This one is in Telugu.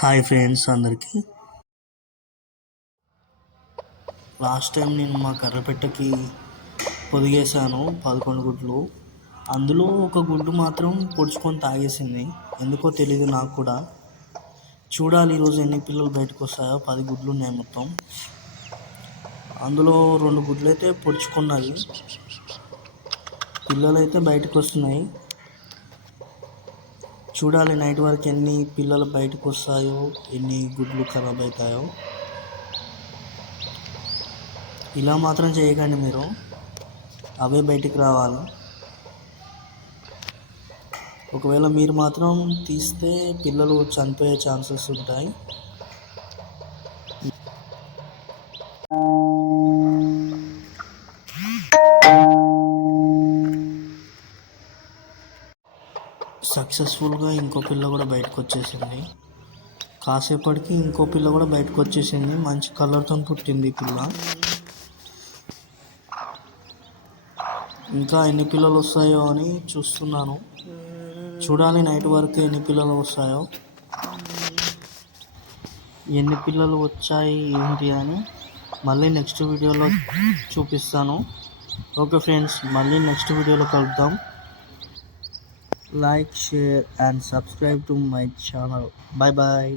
హాయ్ ఫ్రెండ్స్ అందరికీ. లాస్ట్ టైం నేను మా కర్రపెట్టకి పొదిగేసాను 11 గుడ్లు. అందులో ఒక గుడ్డు మాత్రం పొడుచుకొని తాగేసింది. ఎందుకో తెలియదు నాకు కూడా. చూడాలి ఈరోజు ఎన్ని పిల్లలు బయటకు వస్తాయో. 10 గుడ్లు ఉన్నాయి మొత్తం. అందులో 2 గుడ్లు అయితే పొడుచుకున్నాయి. పిల్లలు అయితే బయటకు వస్తున్నాయి. చూడాలి నైట్ వరకు ఎన్ని పిల్లలు బయటకు వస్తాయో, ఎన్ని గుడ్లు ఖరాబ్ అవుతాయో. ఇలా మాత్రం చేయకండి మీరు, అవే బయటికి రావాలి. ఒకవేళ మీరు మాత్రం తీస్తే పిల్లలు చనిపోయే ఛాన్సెస్ ఉంటాయి. సక్సెస్ఫుల్గా ఇంకో పిల్ల కూడా బయటకు వచ్చేసింది. కాసేపటికి ఇంకో పిల్ల కూడా బయటకు వచ్చేసింది. మంచి కలర్తో పుట్టింది పిల్ల. ఇంకా ఎన్ని పిల్లలు వస్తాయో అని చూస్తున్నాను. చూడాలి నైట్ వరకు ఎన్ని పిల్లలు వస్తాయో. ఎన్ని పిల్లలు వచ్చాయి ఏంటి అని మళ్ళీ నెక్స్ట్ వీడియోలో చూపిస్తాను. ఓకే ఫ్రెండ్స్, మళ్ళీ నెక్స్ట్ వీడియోలో కలుద్దాం. Like, share and subscribe to my channel. Bye bye.